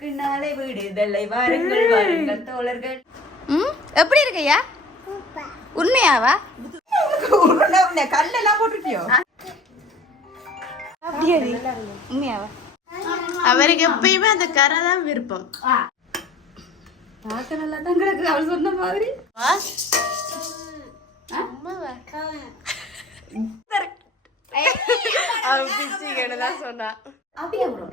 நமக்கு நாளை விடுதலை வாருங்கள் வாருங்கள் தோழர்கள். எப்படி இருக்கையா? உண்மையாவா? கல்லெல்லாம் போட்டுட்டியோ? உண்மையாவா? அவருக்கு எப்பயுமே அந்த கரை தான் விருப்பம். பார்க்க நல்லா தான் கிடக்குது அவள் சொன்ன மாதிரி. அவன் பிச்சுக்கன்னு தான் சொன்னா. அப்படியே bro.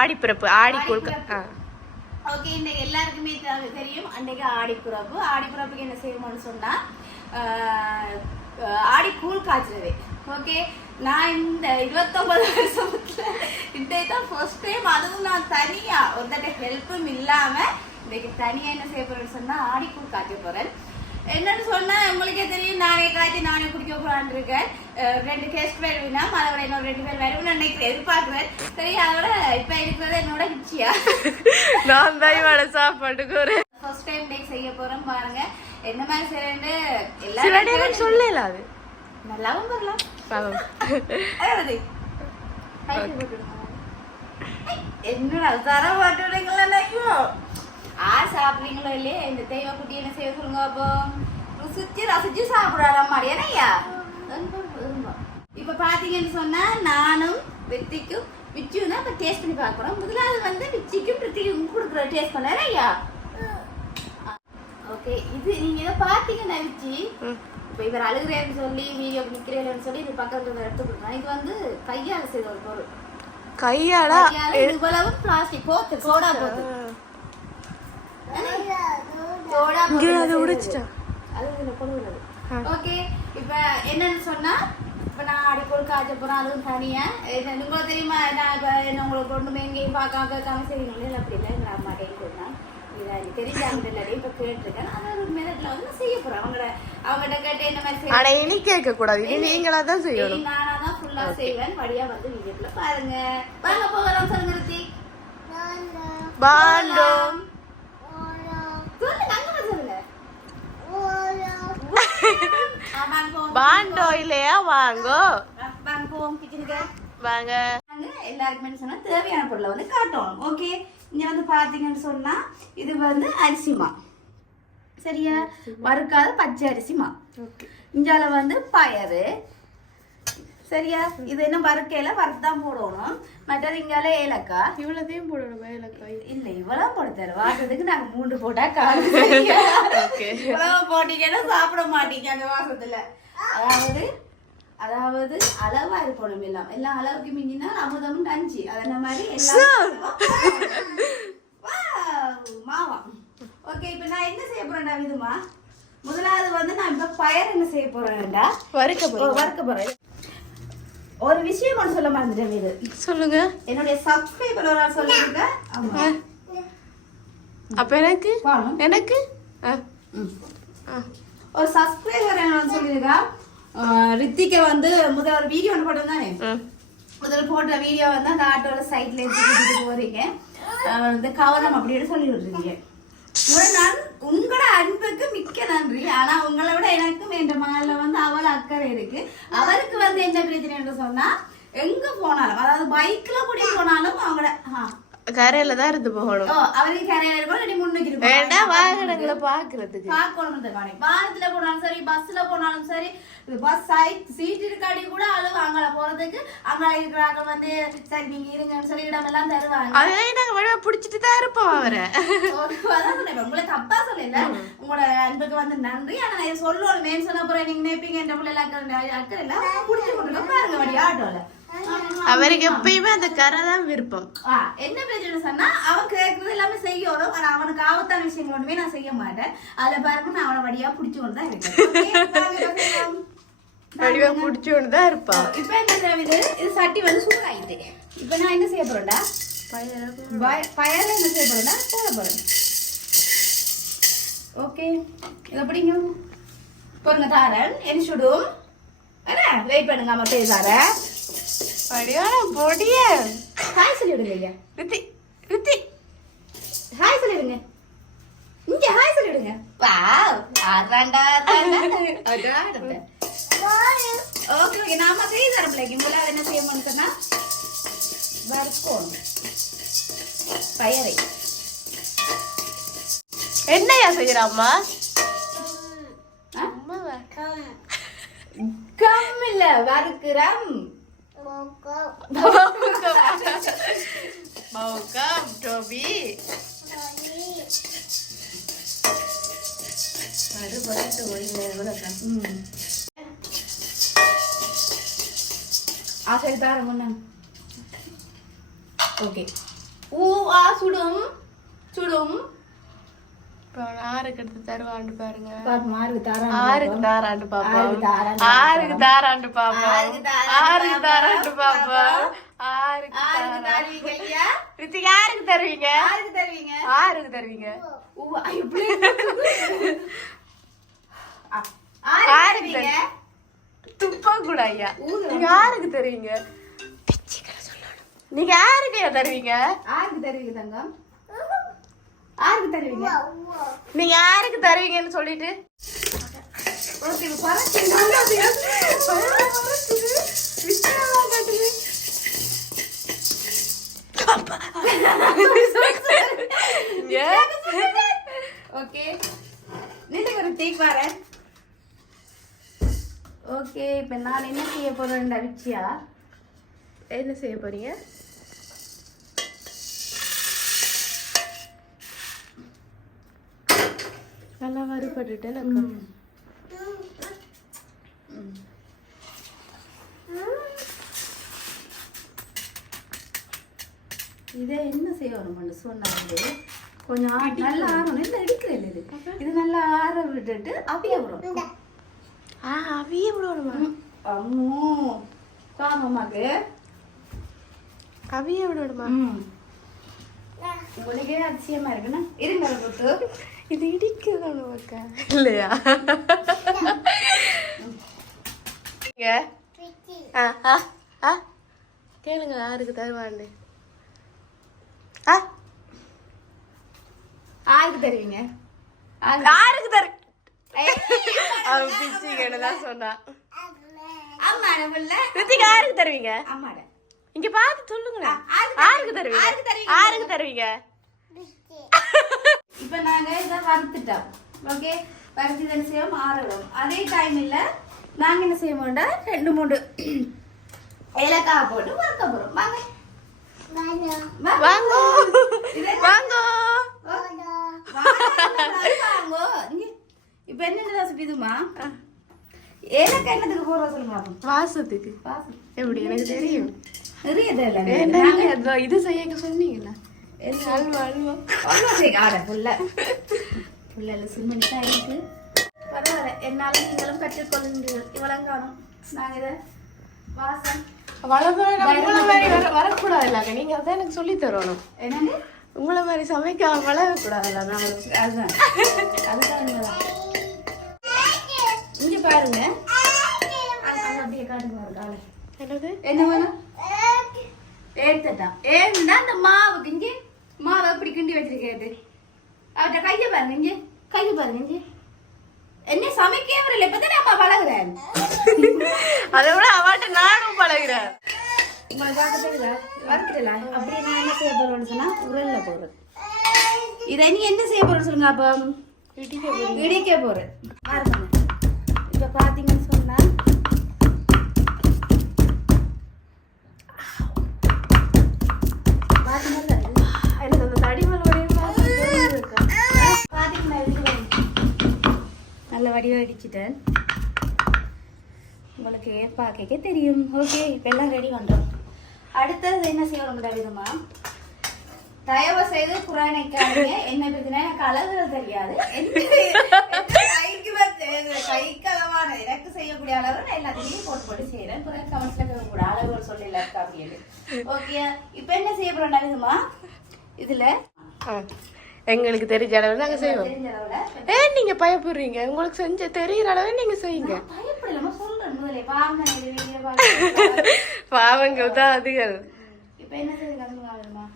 ஆடிப்பிறப்பு ஓகே, இன்னைக்கு எல்லாருக்குமே தெரியும் அன்னைக்கு ஆடிப்பிறப்பு. ஆடிப்பிறப்புக்கு என்ன செய்யணும்னு சொன்னா ஆடி கூழ் காய்ச்சறது. ஓகே, நான் இந்த 29 வருஷத்துல இன்றைக்கு தான் ஃபர்ஸ்ட் டைம், அதுவும் நான் தனியா ஒருத்தட்ட ஹெல்ப்பும் இல்லாம இன்னைக்கு தனியா என்ன செய்ய போறேன்னு சொன்னா ஆடி கூழ் காய்ச்ச போறேன். என்னன்னு சொன்னா உங்களுக்கே தெரியும், நானே காய்ச்சி நானே குடிக்க போறான்னு இருக்கேன். 2 கெஸ்ட் வருவினா அதோட இன்னொரு 2 பேர் வருவேன் நினைக்கிறேன், எதிர்பார்க்குறேன். சரி, அதோட இப்ப இருக்கிறது என்னோட கிச்சியா நான் தான் இவட சாப்பாட்டுக்கு ஒரு ஃபர்ஸ்ட் டைம் டே செய்ய போறோம். பாருங்க என்ன மாதிரி செய்யறேன்னு எல்லாரும் சொல்லல. அது நல்லாவும் வரலாம். என்னடா தர மாட்டீங்களா? சாப்பிடுறீங்களோ இல்லையா? இந்த தெய்வ குட்டி என்ன செய்ய சொல்லுங்க. அப்போ ரசிச்சு சாப்பிடுறாராம் மாதிரியா? இப்ப பாத்தீங்கன்னு சொன்னா நானும் வெற்றிக்கும் விச்சியும் தான் இப்ப டேஸ்ட் பண்ணி பாக்குறோம். முதலாவது வந்து விச்சிக்கும் பிரித்திக்கும் கொடுக்குற டேஸ்ட் பண்ணாரு ஐயா. ஓகே, இது நீங்க ஏதோ பாத்தீங்கன்னா விச்சி இப்ப இவர் அழுகிறேன்னு சொல்லி வீடியோ நிக்கிறேன்னு சொல்லி இது பக்கத்துல எடுத்து கொடுக்குறோம். இது வந்து கையால செய்த ஒரு பொருள். கையால இவ்வளவு பிளாஸ்டிக் போத்து சோடா போத்து ஓகே. இப்ப என்னன்னு சொன்னா இப்ப நான் அடிக்கோள் காய்ச்ச போறேன். அதுவும் தனியா உங்களுக்கு தெரியுமா, நான் இப்ப என்ன உங்களுக்கு ஒண்ணுமே எங்கேயும் பார்க்காம செய்யணும். அப்படி இல்லை, எங்க அம்மாட்டையும் சொன்னேன். தெரிஞ்சாங்க இப்ப கேட்டிருக்கேன். அதாவது மெதட்ல வந்து செய்ய போறேன். அவங்ககிட்ட கேட்டு என்ன மாதிரி கேட்க கூடாது, நீங்களா தான் செய்யணும். நானா தான் ஃபுல்லா செய்வேன். வழியா வந்து வீட்டுல பாருங்க. வாங்க போகலாம். சொல்லுங்க ரித்தி. பாண்டோ பாண்டோ இல்லையா? வாங்கோ வாங்க. எல்லாருக்குமே சொன்னா தேவையான பொருளை வந்து காட்டணும். ஓகே, இங்க வந்து பாத்தீங்கன்னு சொன்னா இது வந்து அரிசிமா, சரியா? வறுக்காத பச்சை அரிசிமா. இஞ்சால வந்து பயறு, சரியா? இது என்ன வறுக்கையில வறுத்துதான் போடணும். மற்றது இங்கால ஏலக்காய். இவ்வளவுதையும் போடணும். ஏலக்காய் இல்ல, இவ்வளவு போட தர வாசத்துக்கு நாங்க 3 போட்டா காலம். இவ்வளவு போட்டீங்கன்னா சாப்பிட மாட்டீங்க அந்த வாசத்துல. அதாவது அளவா இருக்கணும். எல்லாம் அளவுக்கு மிஞ்சினா அமுதமும் கஞ்சி. அதே மாதிரி எல்லாம் மாவா. ஓகே, இப்ப நான் என்ன செய்ய போறேன்டா விதுமா? முதலாவது வந்து நான் இப்ப பயர் என்ன செய்ய போறேன்டா? வறுக்க போறேன். ஒரு விஷயம் ஒன்று சொல்ல மறந்துட்டேன். இது சொல்லுங்க. என்னுடைய சப்ஸ்கிரைபர் ஒரு சொல்லிருக்க. ஆமா, அப்ப எனக்கு ஒரு சப்ஸ்கிரைபர் என்ன சொல்லிருக்கா, ரித்திக்க வந்து முதல்ல ஒரு வீடியோ ஒன்று போட்டோம் தானே. முதல்ல போட்ட வீடியோ வந்து அந்த ஆட்டோல சைட்ல எடுத்து போறீங்க. இந்த கவனம் அப்படின்னு சொல்லி விட்டுருக்கீங்க. நான் உங்களோட அன்புக்கு மிக்க நன்றி. ஆனா உங்களை விட எனக்கும் என் மகள வந்து அவள் அக்கறை இருக்கு. அவருக்கு வந்து என்ன பிரச்சனை என்று சொன்னா, எங்க போனாலும், அதாவது பைக்ல கூடி போனாலும் அவங்களோட கரையில தான் இருந்து போகணும். அவருக்கு கரையில இருக்கும், முன்னுக்கு இருக்கும். வாகனங்களை பாக்குறதுக்கு வாகனத்துல போனாலும் சரி, பஸ்ல போனாலும் சரி, பஸ் சீட் இருக்காடி கூட அளவு அங்கே போறதுக்கு அங்கே இருக்கிறாங்க வந்து சரி நீங்க இருங்கன்னு சொல்லி இடம் எல்லாம் தருவாங்க. அதே நாங்க வழியா பிடிச்சிட்டு தான் இருப்போம். அவரை அதான் சொன்னேன், உங்களை தப்பா சொல்லல. உங்களோட அன்புக்கு வந்து நன்றி. ஆனா நான் சொல்லணும் மேன் சொன்ன போறேன், நீங்க நினைப்பீங்க என்ற பிள்ளை அக்கறை இல்ல பிடிச்சி கொண்டு பாருங்க வழி ஆட்டோல. அவருக்கு எப்பயுமே அந்த கரை தான் விருப்பம். என்ன பிரச்சனை சொன்னா, அவன் கேட்கறது எல்லாமே செய்யணும். ஆனா அவனுக்கு ஆபத்தான விஷயங்கள் ஒண்ணுமே நான் செய்ய மாட்டேன். அதுல பாருங்க நான் அவனை வழியா பிடிச்சு கொண்டு தான் இருக்கேன். வடிவா புடிச்சு கொண்டு தான் இருப்பான். இப்ப என்ன இது சட்டி வந்து சூடாயிட்டு. இப்ப நான் என்ன செய்ய போறேன்டா, பயல என்ன செய்ய போறேன்டா போட போறேன். ஓகே, இது எப்படிங்க பாருங்க தாரன் என்ன சுடும் வெயிட் பண்ணுங்க அம்மா பேசார படியான பொடிய ஹாய் சொல்லிடுங்க ஐயா ரித்தி ரித்தி ஹாய் சொல்லிடுங்க இங்க ஹாய் சொல்லிடுங்க வாவ் ஆறாண்டா ஓகே ஓகே நாம செய்து தர பிள்ளைக்கு முதல்ல என்ன செய்யணும்னு சொன்னா வறுக்கணும் பயரை என்னையா செய்யறாம்மா கம் இல்ல வறுக்கிறோம் மௌகம் டோபி ஆசை தார முன்ன ஓகே ஊ ஆ சுடும் சுடும் இப்போ ஆறுக்கு எடுத்து தருவாண்டு பாருங்க மாருக்கு தாரான் ஆறுக்கு தாராண்டு பாப்பா ஆறுக்கு ஆறுக்கு தாராண்டு பாப்பா ஆறுக்கு தாராண்டு பாப்பா ஆறுக்கு தருவீங்க ஐயா ரித்திகா ஆறுக்கு தருவீங்க ஆறுக்கு தருவீங்க ஆறுக்கு தருவீங்க ஊ இப்படி ஆறுக்கு தருவீங்க துப்பா கூட ஐயா நீங்க ஆறுக்கு தருவீங்க நீங்க யாருக்கு தருவீங்க ஆறுக்கு தருவீங்க தங்கம் ஆறுக்கு தருவீங்க நீங்க யாருக்கு தருவீங்கன்னு சொல்லிட்டு ஓகே பரச்சு நல்லது ஓகே நீங்க ஒரு டீக் வரேன் ஓகே இப்போ நான் என்ன செய்ய போறேன் விச்சியா என்ன செய்ய போறீங்க நல்லா வறுபட்டுட்டு இதை என்ன செய்யணும்னு சொன்னாங்க கொஞ்சம் நல்லா ஆறணும் இல்லை எடுக்கிறேன் இது இது நல்லா ஆற விட்டுட்டு அவிய விடும் அவிய விடணுமா அம்மோ காமம்மாக்கு அவிய விடணுமா உங்களுக்கே அதிசயமா இருக்குண்ணா இருங்க போட்டு இது இடிக்கிறதா இல்லையா கேளுங்க யாருக்கு தருவாண்டு ஆருக்கு தருவீங்க யாருக்கு தரு அவன் பிச்சு கேட்டுதான் சொன்னா ஆமா நம்மள ரித்திகா யாருக்கு தருவீங்க ஆமாட இங்க பார்த்து சொல்லுங்க யாருக்கு தருவீங்க யாருக்கு தருவீங்க இப்ப நாங்க இதை வறுத்துட்டோம் ஓகே வறுத்து இதை செய்வோம் ஆறணும் அதே டைம்ல நாங்க என்ன செய்ய மாட்டோம் 2-3 ஏலக்காய் போட்டு வறுக்க போறோம் வாங்க வாங்க வாங்க வாங்க இப்ப என்ன சுத்திதுமா ஏலக்காய் என்னதுக்கு போடுறோம் சொல்லுங்க வாசத்துக்கு எப்படி எனக்கு தெரியும் நிறைய இது செய்ய சொன்னீங்களா அல்வா அல்வா சிம்மணிதான் இருக்கு பரவாயில்ல என்னாலும் நீங்களும் கற்றுக்கொள்ளுங்கள் இவ்வளவு காணும் நாங்க இதை வாசம் வரக்கூடாது இல்ல நீங்க அதான் எனக்கு சொல்லி தரணும் என்னங்க உங்களை மாதிரி சமைக்க வளரக்கூடாதுல்ல அதுதான் அதுதான் இங்க பாருங்க அப்படியே காட்டுங்க காலை என்னது என்ன வேணும் எடுத்துட்டான் ஏன்னா அந்த மாவுக்கு இங்கே மாவை எப்படி கிண்டி வச்சிருக்காது அவட்ட கையை பாருங்க இங்கே கையை பாருங்க இங்கே என்ன சமைக்கவே வரல இப்பதான் அம்மா பழகுறேன் அதை விட அவாட்ட நானும் பழகுறேன் உங்களை பார்க்கல வறுத்துடல அப்படியே நான் என்ன செய்ய போறேன்னு சொன்னா உரல்ல போறேன் இதை நீ என்ன செய்ய போறேன்னு சொல்லுங்க அப்ப இடிக்க போறேன் பாருங்க இப்ப பாத்தீங்கன்னு சொன்னா எனக்கு அந்த தடிமல் நல்ல வடிவம் அடிச்சுட்டேன் உங்களுக்கு பார்க்க தெரியும் ஓகே இப்போ எல்லாம் ரெடி பண்ணுறோம் அடுத்தது என்ன செய்யணும் விதமா தயவு செய்து குரானைக்காரங்க என்ன பிரச்சனை எனக்கு அளவுகள் தெரியாது கைக்கு அளவான எனக்கு செய்யக்கூடிய அளவு நான் எல்லாத்தையும் போட்டு போட்டு செய்யறேன் பிறகு கமெண்ட்ஸ்ல கூட அளவுகள் சொல்லல அப்படின்னு ஓகே இப்போ என்ன செய்ய போறோம் விதமா இதுல எங்களுக்கு தெரிஞ்ச அளவு நாங்க செய்வோம். தெரிஞ்ச அளவுல ஏன் நீங்க பயப்படுறீங்க? உங்களுக்கு செஞ்ச தெரியுற அளவே நீங்க செய்யுங்க. பயப்படலாம சொல்றேன் முதல்ல பாவங்க இந்த வீடியோ பாக்க பாவங்கள் தான் அதுகள். இப்போ என்ன செய்யலாம்மா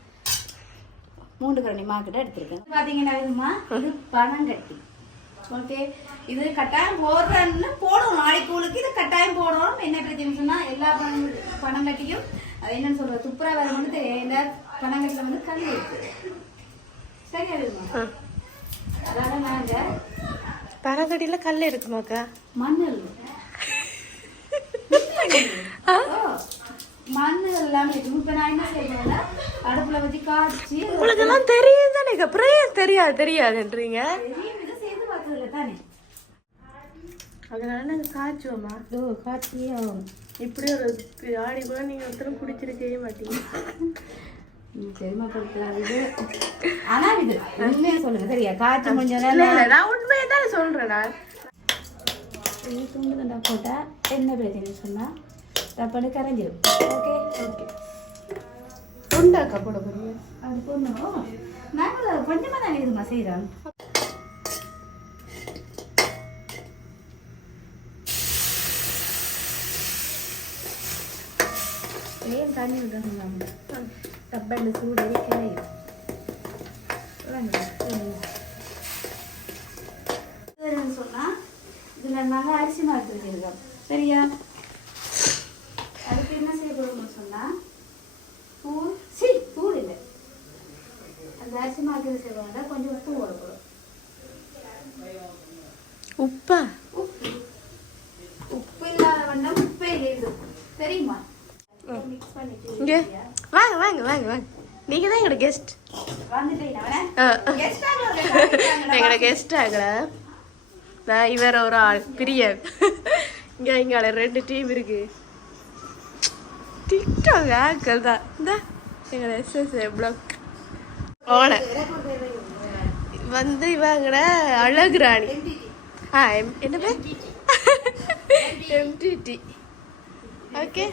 3 கரண்டி மாக்கிட்ட எடுத்துருக்கேன். பாத்தீங்கன்னா இதுமா இது பனங்கட்டி. ஓகே இது கட்டாயம் போடுறேன்னு போடணும். நாளைக்கு இது கட்டாயம் போடணும். என்ன பிரச்சனை சொன்னா எல்லா பனங்கட்டியும் அது என்னன்னு சொல்ற துப்புரா வேற வந்து எல்லா பனங்கட்டில வந்து கல் இருக்கு. சரியா இருக்குமா? அதாவது நாங்க பனங்கட்டில கல் இருக்குமாக்கா? மண்ணல் மண்ணு எல்லாம் இருக்கு. இப்ப நான் என்ன செய்யறேன்னா அடுப்புல வச்சு காய்ச்சி உங்களுக்கு எல்லாம் தெரியும் தானே? அப்புறம் தெரியாதுன்றீங்க. செய்து பார்த்ததுல தானே அதனால நாங்க காய்ச்சுவோமா? காய்ச்சி இப்படி ஒரு ஆடி கூட நீங்க ஒருத்தரும் குடிச்சிருக்கவே மாட்டீங்க. செரிமப்படுத்தாது. ஆனா இது உண்மையா சொல்லுங்க சரியா? காய்ச்சி கொஞ்ச நான் உண்மையை தான் சொல்றேன். துண்டு தண்டா போட்டா என்ன பிரச்சனை சொன்னா தப்பாடு கரைஞ்சிடும். ஓகே ஓகே துண்டாக்கா போட போறீங்க? அது போடணும். நாங்கள் கொஞ்சமா தானே இதுமா செய்யறோம். ஏன் தண்ணி விடணும்? டப்பாண்டு சூடு கரையும். சொன்னா இதுல நல்லா அரிசி மாற்றி வச்சிருக்கோம் சரியா? அதுக்கு என்ன செய்ய போறோம்னு சொன்னா தூள் இல்லை அந்த அரிசி மாற்றி செய்வாங்க. கொஞ்சம் உப்பு போட போறோம். உப்பா? உப்பு இல்லாத வண்ணம் உப்பே இல்லை தெரியுமா? மிக்ஸ் பண்ணிட்டு வாங்க வாங்க வாங்க வாங்க. நீங்க தான் எங்களோட கெஸ்ட். எங்களோட கெஸ்ட் ஆகல. நான் இவர் ஒரு ஆள் பிரியன். இங்க 2 டீம் இருக்கு. டிக்டாக் ஆக்கள் தான் இந்த எங்களோட SSA பிளாக் ஓனர் வந்து இவங்கட அழகுராணி. என்ன பேர்? MTT. Okay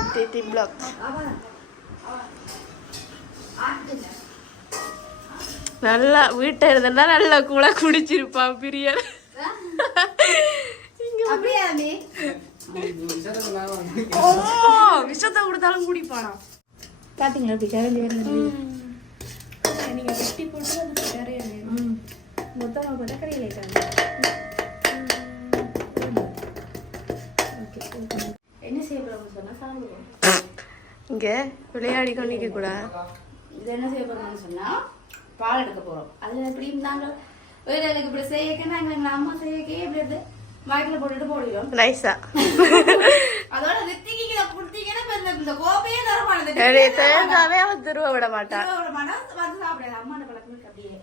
MTT block. நல்லா வீட்டை இருந்தா நல்லா கூட குடிச்சிருப்பான் பிரியன். விஷத்தை கொடுத்தாலும் குடிப்பானா? பாத்தீங்களா இப்படி கரண்டி நீங்க வெட்டி போட்டு அது கரைய மொத்தமாக போட்டா கரையில் என்ன செய்ய போறோம்னு சொன்னா சாப்பிடுவோம். இங்க விளையாடி கொண்டிக்க கூட இது என்ன செய்ய போறோம்னு சொன்னா பால் எடுக்க போறோம். அதுல எப்படி இருந்தாங்க வேலைக்கு இப்படி செய்யக்க நாங்க எங்க அம்மா செய்யக்கே எப்படி எடுத்து வாய்க்குல போட்டுட்டு போடுவோம் நைஸா. அதோட ரித்திக்கு குடுத்தீங்கன்னா இந்த கோப்பையே தர மாட்டேன். தேங்காவே அவன் திருவ விட மாட்டான். வந்து சாப்பிடாது அம்மா பழக்கம் அப்படியே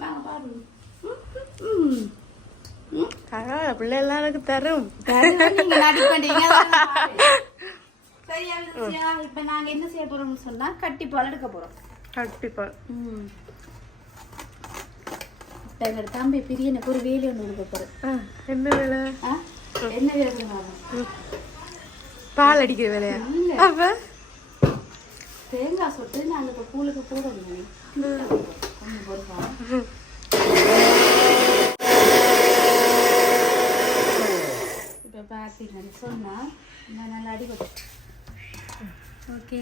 வாங்க பாருங்க. பிள்ளை எல்லாம் எனக்கு தரும். நீங்க நடி பண்றீங்க சரியா? இப்ப நாங்க என்ன செய்ய போறோம்னு சொன்னா கட்டிப்பால் எடுக்க போறோம். கட்டிப்பால். எங்க தம்பி பிரியனுக்கு ஒரு வேலை ஒண்ணு கொடுக்க போறோம். என்ன வேலை? என்ன வேலை? பால் அடிக்கிற வேலையா? அப்ப தேங்காய் சொட்டு நாங்க இப்ப கூழுக்கு போடணும். இப்ப பாத்தீங்கன்னு சொன்னா நல்லா அடிபடும். ஓகே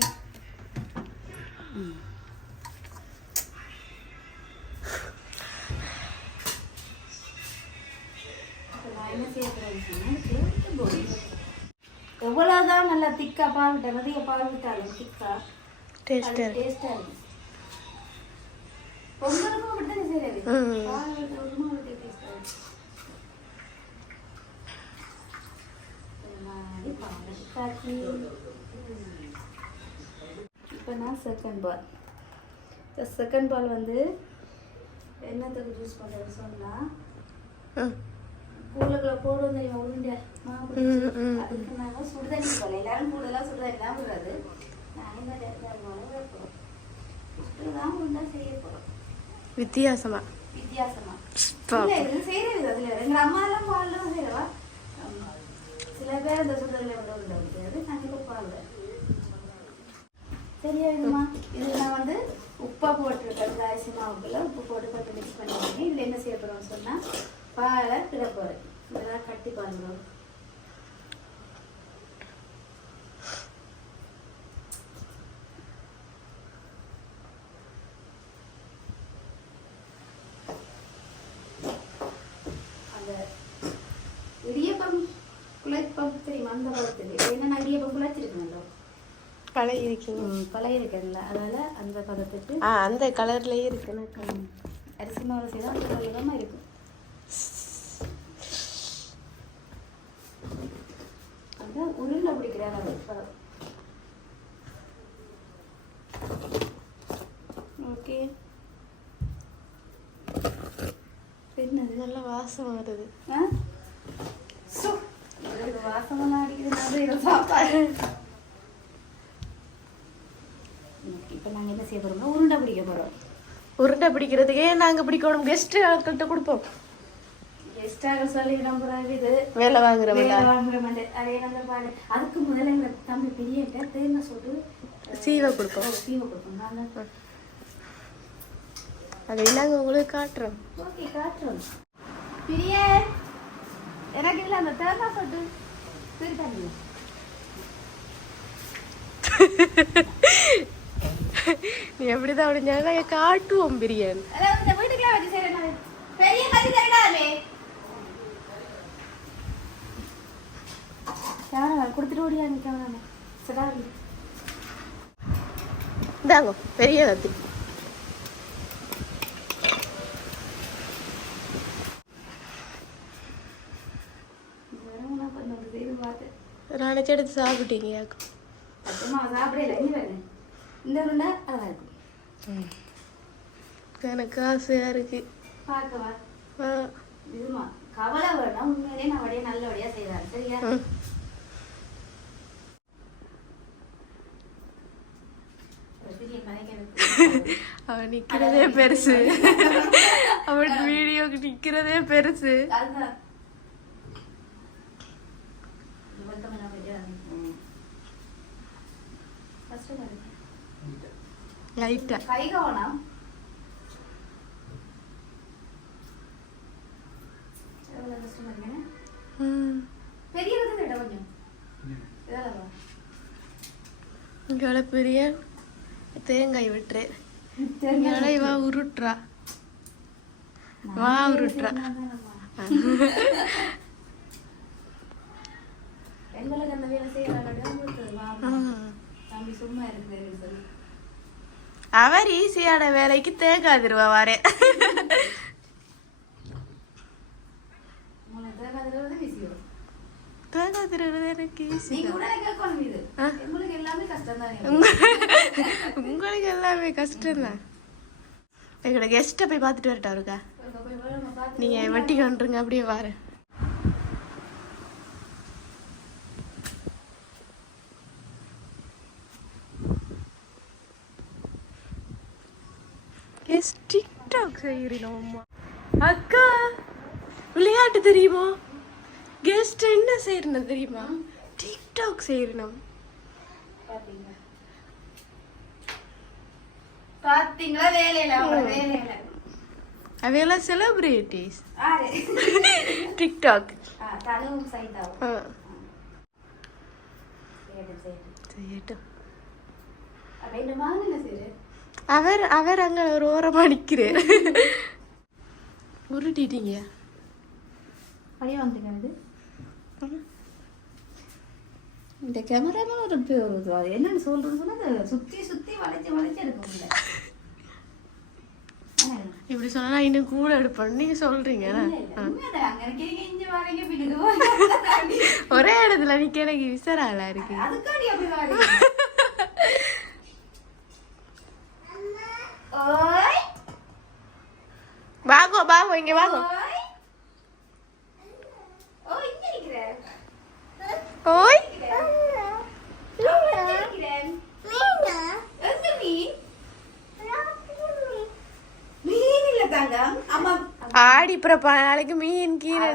எவ்வளவுதான் நல்லா திக்கா பால் விட்ட நிறைய பால் விட்டாலும் திக்கா டேஸ்டா இருக்கும். பொங்கலுக்கும் அப்படித்தான் செய்யறது. பால் விட்டோம்னா டேஸ்டா இருக்கும். இப்போ நான் செகண்ட் பால் வந்து என்னத்துக்கு யூஸ் பண்ணுறது சொன்னால் கூழுக்குள்ள போடுவோம் தெரியுமா உருண்டை மாவு அதுக்கு நாங்கள் சுடுதண்ணி போல எல்லாரும் கூடலாம் சுடுதண்ணி தான் விடுறது. நாங்கள் தான் உருண்டா செய்ய போகிறோம் வித்தியாசமா இது செய்யறது. அதில் எங்கள் அம்மா எல்லாம் பால் தான் செய்யறவா. சில பேர் இந்த சுடுதண்ணி விட முடியாது. நாங்கள் பால் சரியா இதுமா இது நான் வந்து உப்பை போட்டுருக்கேன் அரிசி மாவுக்குள்ள உப்பு போட்டு கொஞ்சம் மிக்ஸ் பண்ணிடுங்க. இதில் என்ன செய்ய போகிறோம்னு சொன்னால் பாலை கிட போகிறேன். இதெல்லாம் கட்டி பாருங்க. அந்த இடியப்பம் குழைப்பம் தெரியுமா அந்த பதத்தில் ஏன்னா நான் இடியப்பம் குழைச்சிருக்கேன்ல பழைய இருக்கீங்க பழைய இருக்குல்ல அதனால அந்த பதத்துக்கு அந்த கலர்லயே இருக்குன்னு அரிசி மாவு செய்தால் அந்த கலரமாக இருக்கும். அதான் உருண்டை பிடிக்கிற அளவு ஓகே. என்னது நல்ல வாசம் வருது. வாசமெல்லாம் அடிக்கிறது சாப்பாடு. இப்போ நாங்கள் என்ன செய்ய போகிறோம்னா உருண்டை பிடிக்க போகிறோம். உருண்டை பிடிக்கிறதுக்கே நாங்கள் பிடிக்கணும். கெஸ்ட்டு ஆட்கள்கிட்ட கொடுப்போம். கெஸ்ட்டாக சொல்லி நம்புறாங்க இது வேலை வாங்குற அதே நல்ல பாடு. அதுக்கு முதல்ல எங்களை தம்பி பெரிய தேங்காய் சொல்லிட்டு சீவை கொடுப்போம். சீவை கொடுப்போம். நாங்கள் அதை நாங்கள் உங்களுக்கு காட்டுறோம். ஓகே காட்டுறோம். பெரிய எனக்கு இல்லை அந்த தேங்காய் சொல்லிட்டு திருத்தாங்க. நீ எப்படிதான் அப்படின்னா காட்டுவோம் பிரியாணி. வீட்டுக்குள்ள வச்சு செய்யறேன். பெரிய கறி தரடாமே கொடுத்துட்டு ஓடியா நிற்காம சடா இந்தாங்க பெரிய கத்தி. நினைச்சு எடுத்து சாப்பிட்டீங்க. சாப்பிடல நீ வரேன். இந்த உருண்டை அழகா இருக்கும். எனக்கு ஆசையா இருக்கு பார்க்கவா. இதுமா கவலை வேணும். உண்மையிலேயே நான் வழியா நல்லபடியா செய்வாரு. சரியா அவன் நிக்கிறதே பெருசு. அவன் வீடியோக்கு நிக்கிறதே பெருசு. லைட்டா கை கவனம். பெரிய கொஞ்சம் இங்கே பெரிய தேங்காய் விட்டுரு. இவா உருட்டுறா. வா உருட்டுறா. எங்களுக்கு அந்த வேலை செய்யறாங்க. சும்மா இருக்குது. அவர் ஈஸியான வேலைக்கு தேங்காய் திருவா வாரே. தேங்காய் திருவுறது எனக்கு ஈஸி. உங்களுக்கு எல்லாமே கஷ்டம் தான். எங்களோட கெஸ்ட்டை போய் பார்த்துட்டு வரட்டா இருக்கா? நீங்க வெட்டி கொண்டுருங்க அப்படியே வாரு. டிக்டாக் செய்யறோம். அக்கா விளையாட்டு தெரியுமா? கெஸ்ட் என்ன செய்யணும் தெரியுமா? டிக்டாக் செய்யணும். பாத்தீங்களா வேலையில அவையெல்லாம் செலிபிரிட்டிஸ். டிக்டாக் செய்யட்டும். அவர் அவர் அங்க ஒரு ஓரமா நிக்கிறேன். உருட்டிட்டீங்க. அப்படியே வந்துங்க. இந்த கேமராமேன் ஒரு என்னன்னு சொல்றது சொன்னா சுத்தி சுத்தி வளைச்சு வளைச்சு எடுக்க இப்படி சொன்னா இன்னும் கூட எடுப்போம். நீங்க சொல்றீங்க ஒரே இடத்துல நிக்க எனக்கு விசரால இருக்கு. வாங்கோ வாங்கோ இங்க வாங்கோ. ஓய் ஆடி பிறப்பா நாளைக்கு மீன் கீரை.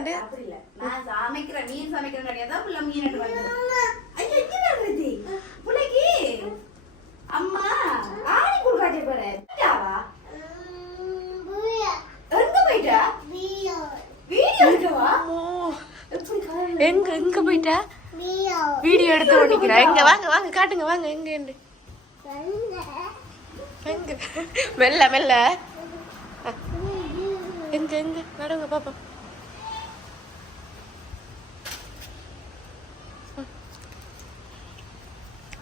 நான் சமைக்கிறேன் மீன் சமைக்கிறேன் கிடையாது. மீன் அம்மா ஆடி குடுக்காட்டே போறேன். வீடியோ எடுத்து ஓடிக்கிறேன். எங்க வாங்க வாங்க காட்டுங்க வாங்க எங்க எங்க மெல்ல மெல்ல எங்க எங்க நடுங்க பாப்பா.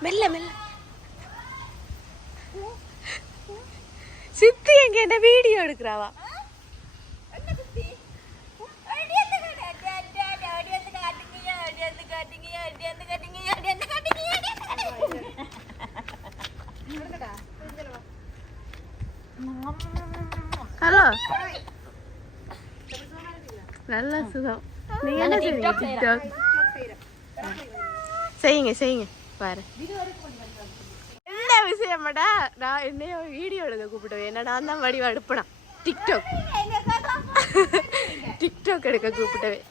மெல்ல மெல்ல சித்தி எங்க என்ன வீடியோ எடுக்கிறாவா? ஹலோ நல்ல சுகம். நீங்க என்ன செய்வீங்க? டிக்டாக் செய்யுங்க செய்யுங்க பாரு. என்ன விஷயமாடா நான் என்னைய வீடியோ எடுக்க கூப்பிடுவேன். என்ன நான் தான் வடிவா எடுப்பேன். டிக்டாக் டிக்டாக் எடுக்க கூப்பிட்டவேன்.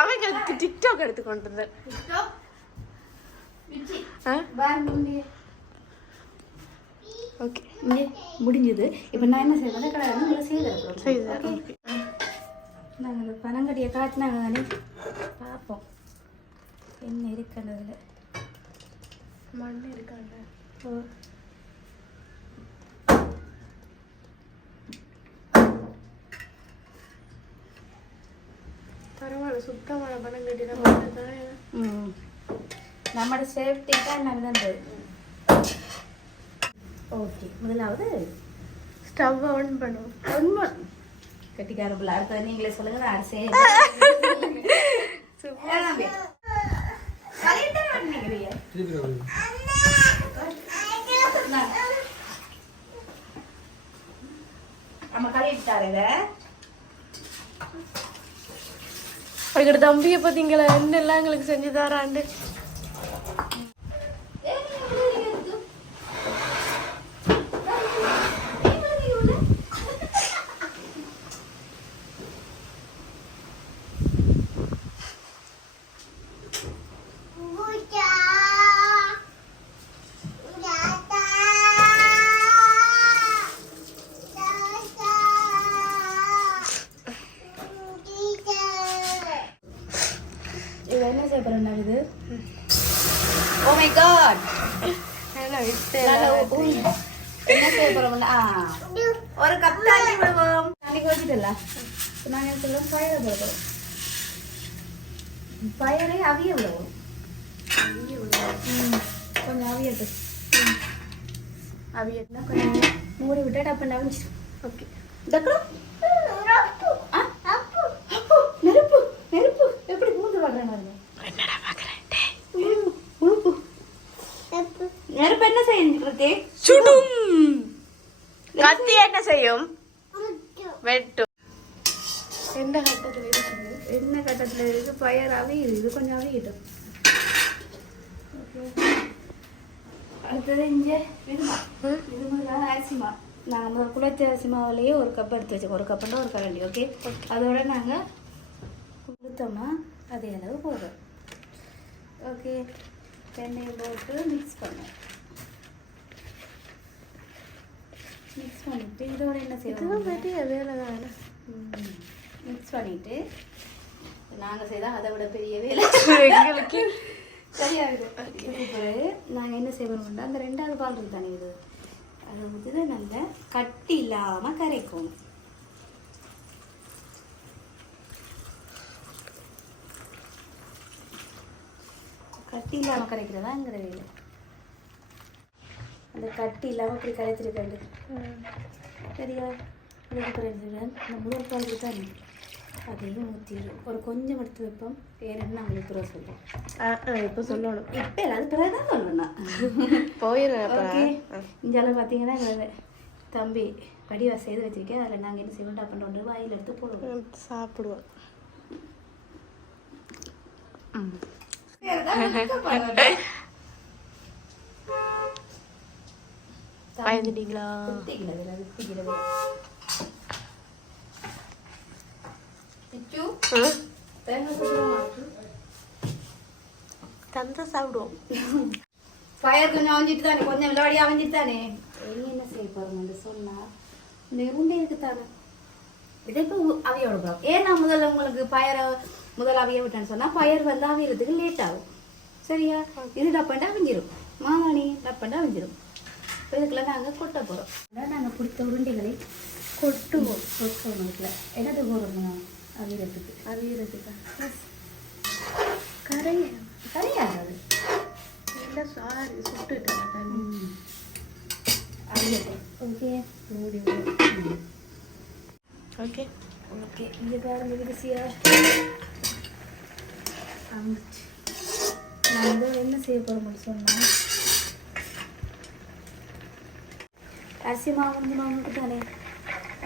அவங்களுக்கு டிக்டாக் எடுத்து கொண்டு வந்தேன். ஓகே முடிஞ்சது. இப்போ நான் என்ன செய்வேன்? நாங்கள் பனங்கடியை காட்டினாங்க தானே பார்ப்போம் என்ன இருக்குன்றதுல. மண் இருக்காங்க. ஓ பரவாயில்ல சுத்தமான பனங்கட்டி தான். நம்மளோட சேஃப்டிக்காக நாங்கள் தான். ஓகே முதலாவது ஸ்டவ் ஆன் பண்ணுவோம். ஒன்று கட்டிக்கார பிள்ளை அடுத்தது நீங்களே சொல்லுங்க. நான் சரி நம்ம கழிவிட்டாரு இதை. அதுக்கிட்ட தம்பியை பார்த்தீங்களா என்னெல்லாம் எங்களுக்கு செஞ்சு தராண்டு. என்ன செய்ய போறேன் இது? ஓ மை காட் என்ன செய்ய போறோம்னா ஒரு கப் தண்ணி விடுவோம். தண்ணி கொதிட்டல நாங்கள் சொல்லுவோம் பயரை போடுவோம். பயரை அவிய விடுவோம். கொஞ்சம் அவியட்டு அவியட்டுனா கொஞ்சம் மூடி விட்டா டப்பு அவிஞ்சிடும். ஓகே நெருப்பு நெருப்பு எப்படி மூந்து வர்றேன். என்னடா பாக்குறேன் நெருப்பு என்ன செய்யுது? சுடும். கத்தி என்ன செய்யும்? வெட்டும். எந்த கட்டத்தில் இருக்குது? என்ன கட்டத்தில் இருக்கு? பயர் அவியுது. இது கொஞ்சம் அவியிடும். அடுத்தது இங்கே இதுமா இது முதல்ல அரிசிமா. நாங்கள் குளத்து அரிசி மாவுலேயே ஒரு கப் எடுத்து வச்சுக்கோம். ஒரு கப்புன்னா ஒரு கரண்டி. ஓகே அதோட நாங்கள் கொடுத்தோம்னா அதே அளவு போதும். ஓகே எண்ணெயை போட்டு மிக்ஸ் பண்ணோம். மிக்ஸ் பண்ணிவிட்டு இதோட என்ன செய்வோம்? பெரிய வேலை தானே. மிக்ஸ் பண்ணிவிட்டு நாங்கள் செய்தால் அதை விட பெரிய வேலை எங்களுக்கு சரியாகுது. பிறகு நாங்கள் என்ன செய்வோம்னா அந்த ரெண்டாவது பால் இருக்கு தானே இது அதை வந்து நல்லா கட்டி இல்லாமல் கரைக்கும். கட்டி இல்லாமல் கரைக்கிறதாங்கிற வேலை. அந்த கட்டி இல்லாமல் இப்படி கரைச்சிருக்காண்டு சரியா? இதுக்கு பிறகு இந்த முதல் பால் தானே அதையும் ஊற்றிடும். ஒரு கொஞ்சம் எடுத்து வைப்போம். பேரென்னு நாங்கள் இப்போ சொல்லுவோம். இப்போ சொல்லணும். இப்போ எல்லாரும் பிறகு தான் சொல்லணும். போயிடுறேன். ஓகே இங்கெல்லாம் பார்த்தீங்கன்னா எங்கள் தம்பி வடிவா செய்து வச்சுருக்கேன். அதில் நாங்கள் என்ன செய்வோம்? டப்பன் ஒன்று வாயில் எடுத்து போடுவோம். சாப்பிடுவோம். பயந்துட்டீங்களா? தேங்காய் தந்தா சாப்பிடுவோம். பயர் கொஞ்சம் அவஞ்சிட்டு தானே, கொஞ்சம் விளையாடி அவஞ்சிட்டு தானே. என்ன செய்ய போறோம்னு சொன்னா இந்த உருண்டை இருக்குதானே, இதை இப்போ அவிய விடுறோம். ஏன்னா முதல்ல உங்களுக்கு பயரை முதல்ல அவிய விட்டேன்னு சொன்னா பயர் வந்து அவியறதுக்கு லேட் ஆகும். சரியா? இது டப்பண்டா அவிஞ்சிரும், மாவாணி டப்பண்டா அவிஞ்சிரும். இப்போ இதுக்குள்ள நாங்கள் கொட்ட போகிறோம். அதான் நாங்கள் பிடித்த உருண்டைகளை கொட்டுவோம். கொட்டுவோம் இதுல என்னது போடுறோம் அவியறதுக்கு கரையாகாது. இல்லை சாரி சுட்டுட்டேன். Okay okay okay. இங்கே பாருங்க விரிசியா அமைச்சு நான் வந்து என்ன செய்ய போகிறோம்னு சொன்னால் அரிசி மாவு வந்து மாவுக்கு தானே,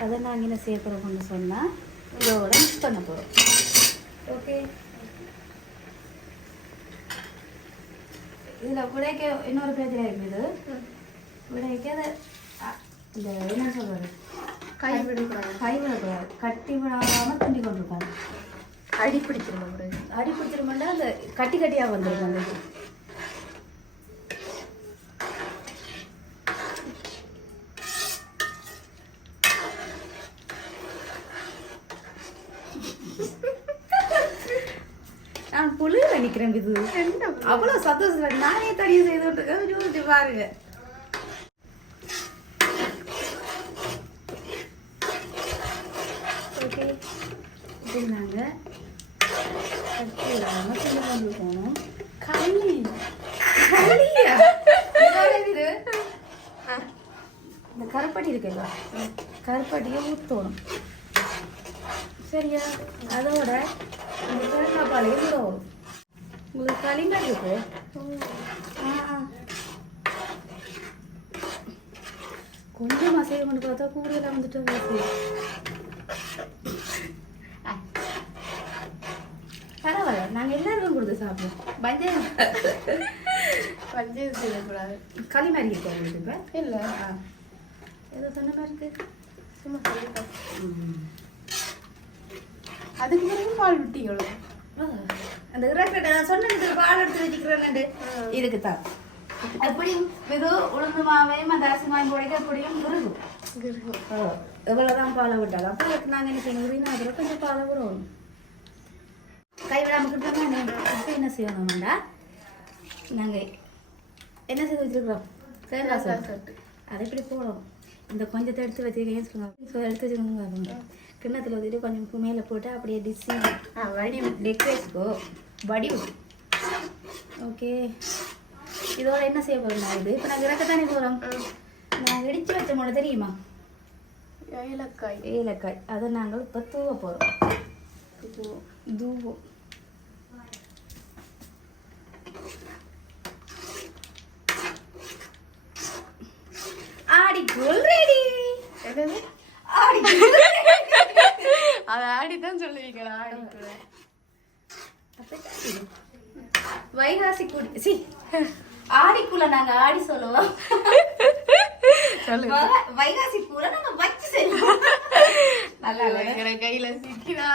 அதை நாங்கள் என்ன செய்ய போகிறோம்னு சொன்னால் இதோட மிக்ஸ் பண்ண போகிறோம். ஓகே. இதில் விடைக்க இன்னொரு பிரச்சனை இருக்குது. விடைக்க அதை இந்த என்ன சொல்கிறது, கைவிடக்கூடாது, கட்டி விடாமல் துண்டி கொண்டிருப்பாங்க. அடி பிடிச்சிருமா? அடி பிடிச்சிருமாண்டா அந்த கட்டி கட்டியாக வந்துடும். அந்த நான் புளிய நினைக்கிறேன். இது அவ்வளோ சந்தோஷம். நானே தனியாக செய்து விட்டுருக்கேன். பாருங்க. ஓகே. இது நாங்கள் கட்டி விடாமல் துணி கொண்டு போகணும். இது இந்த கருப்பட்டி இருக்குல்ல, கருப்பட்டியை ஊற்றணும். சரியா? அதோட இந்த தேங்காய் பாலையும் விடணும். உங்களுக்கு களிமண் இருக்கு. கொஞ்சம் மசையை கொண்டு பார்த்தா கூடையெல்லாம் வந்துட்டு பரவாயில்ல, நாங்கள் எல்லாருக்கும் கொடுத்து சாப்பிடுவோம். பஞ்சம் செய்யக்கூடாது. களி மாதிரி இருக்கு உங்களுக்கு இப்போ? இல்லை, ஏதோ சொன்ன மாதிரி இருக்கு. சும்மா சொல்லிட்டேன். அதுக்கு பிறகு பால் விட்டீங்களோ? அந்த இறக்கட்டை நான் சொன்னது பால் எடுத்து வச்சுக்கிறேன். இதுக்கு தான் எப்படியும் இது உளுந்து மாவையும் அந்த அரிசி மாவையும் போடைக்க எப்படியும் குருகும். எவ்வளோதான் பாலை விட்டாலும் அப்போ நாங்கள் என்ன செய்யணும், அதில் கொஞ்சம் பாலை விடுவோம். கைவிடாமல் கிட்டோம்னா இப்போ என்ன செய்யணும்டா, நாங்கள் என்ன செய்து வச்சுருக்குறோம், தேங்காய் சாப்பிட்டு அதை எப்படி போடுவோம். இந்த கொஞ்சத்தை எடுத்து வச்சுருக்கேன் சொல்லுங்க, எடுத்து வச்சுக்கோங்க. கிண்ணத்தில் ஊற்றிட்டு கொஞ்சம் மேலே போட்டு அப்படியே டிஷ்ஷு வடி டெக்கரேட்ஸ்க்கோ வடிவு. ஓகே. இதோட என்ன செய்ய போகிறோம், இது இப்போ நாங்கள் இறக்கத்தானே போகிறோம். நாங்கள் இடித்து வச்ச மூணு தெரியுமா, ஏலக்காய். ஏலக்காய் அதை நாங்கள் இப்போ தூவ போகிறோம். தூவோம். ஆடிக்கூழ் ரெடி. என்னது ஆடிக்கூழ்? அதை ஆடிதான் சொல்லுவீங்களா? ஆடிக்கூழ வைகாசி கூடி சி ஆடிக்குள்ள நாங்க ஆடி சொல்லுவோம். வைகாசி பூர நாங்க வச்சு செய்வோம். நல்லா இல்ல கையில சிக்கிறா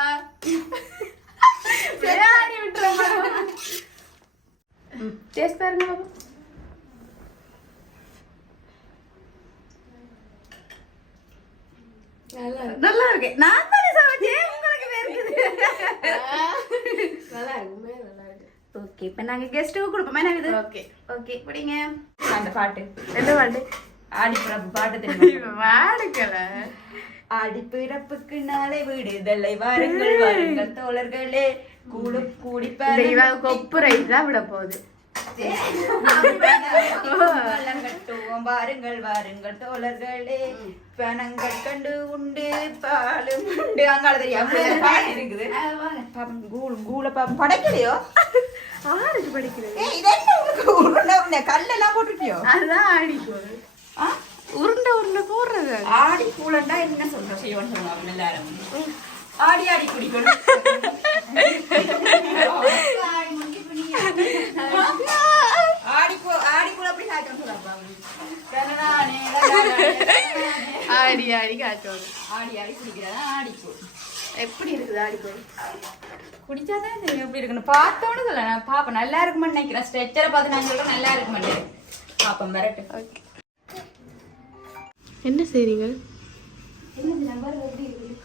ஆடி விட்டுறோம். டேஸ்ட் பாருங்க பாப்பா. நல்லா இருக்கு. நான் தானே சமைச்சேன், உங்களுக்கு வேர்க்குது. நல்லா இருக்கு, நல்லா இருக்கு. ஓகே, இப்போ நாங்க கெஸ்ட்டுக்கு கொடுப்போமே. நாங்க இது ஓகே ஓகே பிடிங்க. அந்த பாட்டு என்ன பாட்டு? ஆடிப்பிறப்பு பாட்டு தெரியுமா? வாடுக்கல. ஆடிப்பிறப்புக்கு நாளை விடுதலை, வாருங்கள் வாருங்கள் தோழர்களே, கூடி கொப்புரைட் தான் விட போகுது. கட்டுவோம், வாருங்கள் வாருங்கள் தோழர்களே, பணங்கள் கண்டு உண்டு பாலும் உண்டு. அங்கால தெரியும் இருக்குது. படைக்கலையோ? ஆளுக்கு படிக்கிறது கல்லெல்லாம் போட்டுட்டியோ? அதான் ஆடிக்கூழ். உருண்டை உருண்டை போடுறது. ஆடி கூழண்டா என்ன சொல்ற செய்வோன்னு சொல்லுவாங்க எல்லாரும். ஆடி ஆடி குடிக்கணும். ஆடிக்கூழ் அப்படி காய்ச்சல் சொல்லுவாங்க. ஆடி ஆடி காய்ச்சல். ஆடி ஆடி குடிக்கிறதா ஆடிக்கூழ். எப்படி இருக்குது ஆடி போய் குடிச்சாதான் தெரியும் எப்படி இருக்குன்னு பார்த்தோன்னு சொல்ல நான் பாப்பேன் நல்லா இருக்குமான்னு நினைக்கிறேன் ஸ்ட்ரெச்சரை பார்த்து நான் சொல்றேன் நல்லா இருக்குமான்னு பாப்பேன் வரட்டு ஓகே என்ன செய்றீங்க என்னது நம்பர் எப்படி இருக்குது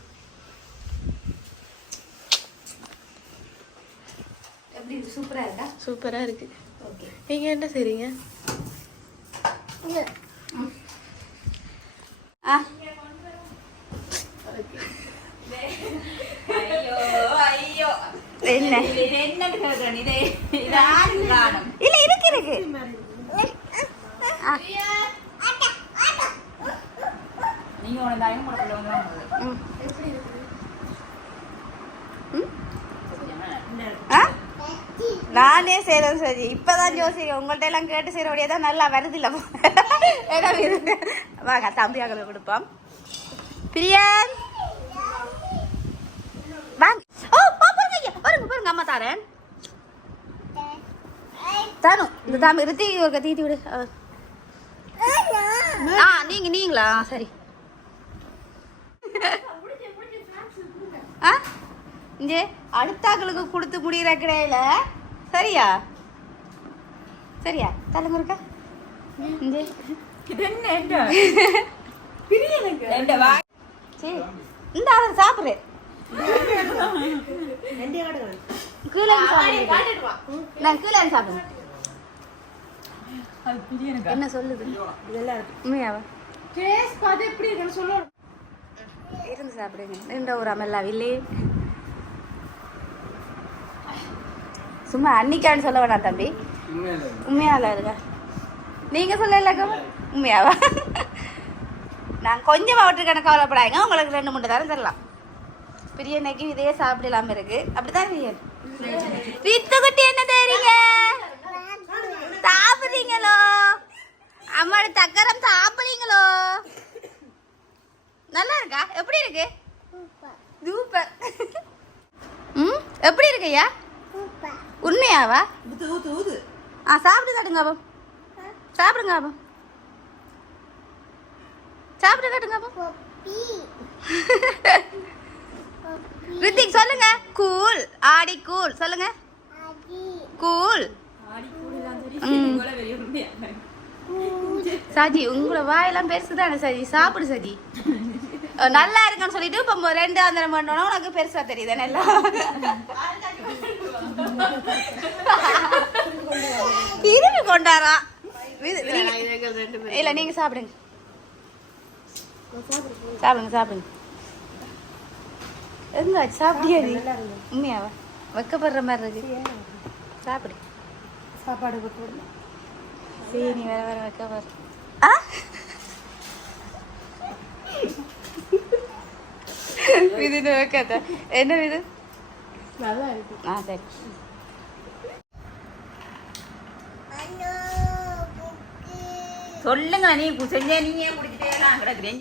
எப்படி இருக்கு சூப்பரா இருக்கா சூப்பரா இருக்கு ஓகே நீங்க என்ன செய்றீங்க ஆ ஐயோ ஐயோ என்ன இது என்னன்னு கேக்குறேன் இது இது ஆடு காணும் இல்ல இருக்கு நீங்க உன தாயம் முடக்கல வந்து நானே செய்யறேன் சரி இப்பதான் யோசிக்க உங்கள்ட்ட எல்லாம் கேட்டு செய்யறபடியே தான் நல்லா வருது இல்ல வாங்க தம்பியாக கொடுப்போம் பிரியான் வாங்க ஓ பாருங்க ஐயா பாருங்க அம்மா தாரேன் தானு இந்த தாமி ரித்தி ஒரு தீத்தி விடு நீங்களா சரி இங்கே அடுத்தாக்களுக்கு கொடுத்து முடிகிற கிடையில சரியா தலைமுறை இருக்கா இங்கே இது என்ன ரெண்டு வா சரி இந்த அவர் சாப்பிட்றேன் கீழே சாப்பிடுறேன் நான் கீழே சாப்பிடுவேன் அது பிரியனுக்கு என்ன சொல்லுது உண்மையாவா டேஸ்ட் பார்த்து எப்படி இருக்குன்னு சொல்லணும் இருந்து சாப்பிடுங்க நின்ற ஒரு அமல்லா வில்லே சும்மா அன்னிக்கான்னு சொல்ல வேணாம் தம்பி உண்மையால இருக்கா நீங்க சொல்லல உண்மையாவா நான் கொஞ்சம் அவற்றுக்கான கவலைப்படாங்க உங்களுக்கு 2 3 தரம் தரலாம் பிரியனைக்கு இதே சாப்பிடலாம இருக்கு அப்படிதான் பிரியன் வித்துக்குட்டி என்ன தெரியுங்க சாப்பிடுறீங்களோ அம்மாவோட தக்கரம் சாப்பிடுறீங்களோ நல்லா இருக்கா எப்படி இருக்கு சூப்பர் எப்படி இருக்கு ஐயா உண்மையாவா சாப்பிட்டு காட்டுங்க அப்போ சாப்பிடுங்க அப்போ சாப்பிட்டு காட்டுங்க அப்போ ரித்திக் சொல்லுங்க கூல் ஆடி கூல் சொல்லுங்க கூல் சஜி உங்களோட வாயெல்லாம் பெருசுதானே சஜி சாப்பிடு சஜி நல்லா இருக்குன்னு சொல்லிட்டு இப்போ 2 ஆந்திரம் பண்ணோன்னா உனக்கு பெருசா தெரியுது நல்லா திரும்பி கொண்டாரா இல்ல நீங்க சாப்பிடுங்க எங்க சாப்பிட்டியா நீ உண்மையாவா வைக்கப்படுற மாதிரி இருக்கு சாப்பிடு சாப்பாடு போட்டு சரி நீ வர வைக்கப்படுற இது வைக்காத என்ன இது நல்லா இருக்கு சரி சொல்லுங்க நீ செஞ்ச நீங்க குடிச்சிட்டே எல்லாம் கிடக்குறேன்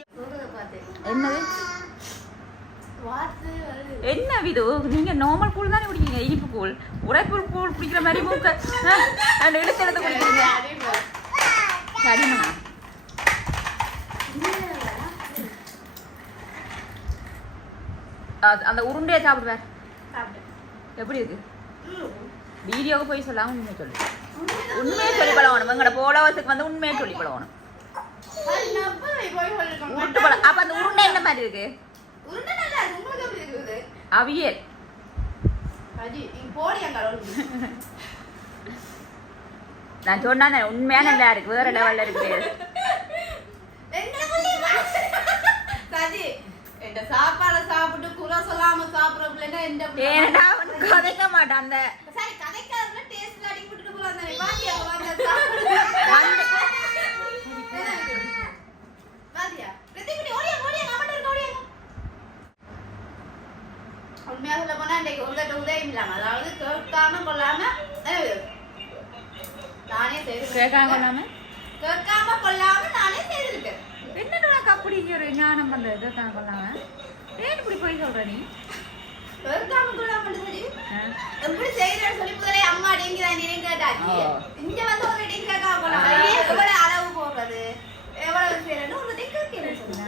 என்னது என்ன இது நீங்க நார்மல் கூழ் தானே குடிக்கிறீங்க இனிப்பு கூழ் உரைப்பு கூழ் குடிக்கிற மாதிரி மூக்க அந்த எடுத்து குடிக்கிறீங்க சரிமா அந்த உருண்டையை சாப்பிடுவேன் எப்படி இருக்கு வீடியோவுக்கு போய் சொல்லாம உண்மையை சொல்லு உண்மையை சொல்லி பழகணும் எங்கட போலவத்துக்கு வந்து உண்மையை சொல்லி பழகணும் உருட்டு பழம் அப்ப அந்த உருண்டை என்ன மாதிரி இருக்கு அவியல் நான் சொன்னா உண்மையா நல்லா இருக்கு வேற லெவல்ல இருக்கு சாப்பாடு சாப்பிட்டு குறை சொல்லாம சாப்பிடறப்பலன்னா என்ன ஏன்னா கதைக்க மாட்டான் அந்த சரி கதைக்காதல டேஸ்ட்ல அடி விட்டுட்டு போலாம் தானே வாத்தியா வாத்தியா பிரதிபடி ஓடியா கமெண்ட் இருக்க ஓடியா உண்மையா சொல்ல போனா இன்னைக்கு உங்கள்கிட்ட உதயம் இல்லாம அதாவது கேட்காம கொள்ளாம நானே செய்து கேட்காம கொள்ளாம நானே செய்திருக்கேன் என்னடா உனக்கு அப்படி ஒரு ஞானம் பண்றது தான் கொள்ளாம ஏன் இப்படி போய் சொல்ற நீ கேட்காம கொள்ளாம சரி எப்படி செய்யறேன்னு சொல்லி முதலே அம்மா டிங்கிறான் நீ கேட்டாச்சு இங்க வந்து ஒரு டிங் கேட்காம கொள்ளாம எவ்வளவு அளவு போடுறது எவ்வளவு செய்யறேன்னு ஒரு டிங் கேட்கிறேன் சொன்னா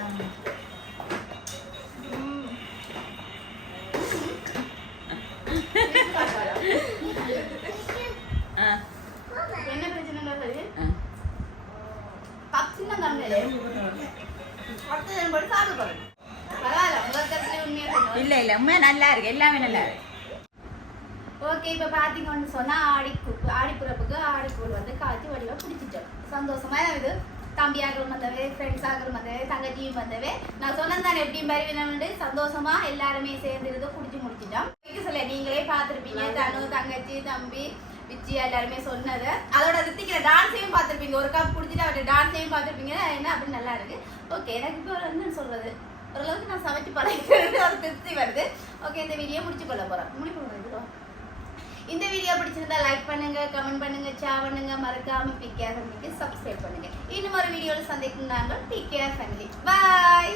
அடுத்து போட்டு சாப்பிட போறேன். பரவாயில்ல, உங்க கருத்துல உண்மையா சொல்லுங்க. இல்ல இல்ல உண்மை நல்லா இருக்கு, எல்லாமே நல்லா இருக்கு. ஓகே, இப்ப பாத்தீங்கன்னு சொன்னா ஆடிப்புறப்புக்கு ஆடிப்பூர் வந்து காய்ச்சி வடிவா பிடிச்சிட்டோம். சந்தோஷமா இது. தம்பி ஆக்கள் வந்தவே, ஃப்ரெண்ட்ஸ் ஆக்கள் வந்தவே, தங்கச்சியும் வந்தவே. நான் சொன்னதானே எப்படியும் பருவினு சந்தோஷமா எல்லாருமே சேர்ந்து இருந்து குடிச்சு முடிச்சிட்டோம். சொல்ல நீங்களே பார்த்துருப்பீங்க, தனு, தங்கச்சி, தம்பி, விச்சி எல்லாருமே சொன்னது. அதோட ரித்திக்கிற டான்ஸையும் பார்த்துருப்பீங்க. ஒரு கப் குடிச்சிட்டு அவரோட டான்ஸையும் பார்த்துருப்பீங்க. என்ன அப்படின்னு நல்லா இருக்கு. ஓகே, எனக்கு இப்போ என்ன சொல்றது, ஓரளவுக்கு நான் சமைச்சு பழகிறது ஒரு திருப்தி வருது. ஓகே, இந்த வீடியோ முடிச்சு கொள்ள போறேன். இந்த வீடியோ பிடிச்சிருந்தா லைக் பண்ணுங்க, கமெண்ட் பண்ணுங்க, ஷேர் பண்ணுங்க, மறக்காம பிகேஆர் ஃபேமிலிக்கு சப்ஸ்கிரைப் பண்ணுங்க. இன்னும் ஒரு வீடியோல சந்திக்கும் நாங்கள் பிகேஆர் ஃபேமிலி. பாய்.